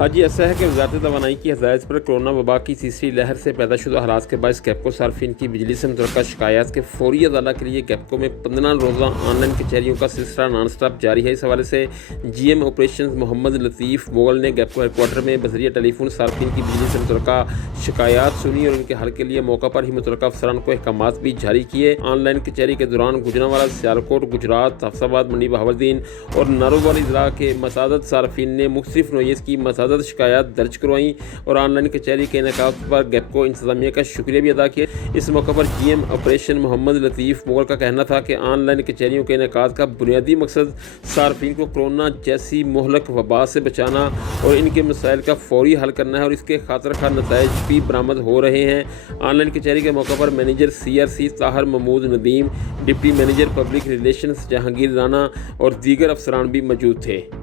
آج یہ ایسا ہے کہ وزارت توانائی کی ہدایت پر کورونا وبا کی تیسری لہر سے پیدا شدہ حالات کے باعث گیپکو صارفین کی بجلی سے متعلقہ شکایات کے فوری ازالہ کے لیے گیپکو میں 15 روزہ آن لائن کچہریوں کا سلسلہ نان اسٹاپ جاری ہے۔ اس حوالے سے جی ایم آپریشنز محمد لطیف مغل نے گیپکو ہیڈ کوارٹر میں بذریعہ ٹیلی فون صارفین کی بجلی سے متعلقہ شکایات سنی اور ان کے حل کے لیے موقع پر ہی متعلقہ افسران کو احکامات بھی جاری کیے۔ آن لائن کچہری کے دوران گوجرانوالہ، سیالکوٹ، گجرات، حفص آباد، منڈی بہاولدین اور نارووال اضلاع کے متعدد صارفین نے مختلف نوعیت کی متعدد شکایات درج کروائیں اور آن لائن کچہری کے انعقاد پر گیپکو انتظامیہ کا شکریہ بھی ادا کیا۔ اس موقع پر جی ایم آپریشن محمد لطیف مغل کا کہنا تھا کہ آن لائن کچہریوں کے انعقاد کا بنیادی مقصد صارفین کو کورونا جیسی مہلک وبا سے بچانا اور ان کے مسائل کا فوری حل کرنا ہے اور اس کے خاطر خواہ نتائج بھی برآمد ہو رہے ہیں۔ آن لائن کچہری کے موقع پر manager C R C Tahir Mahmood Nadeem, deputy manager public relations Jahangir Rana اور دیگر افسران بھی موجود تھے۔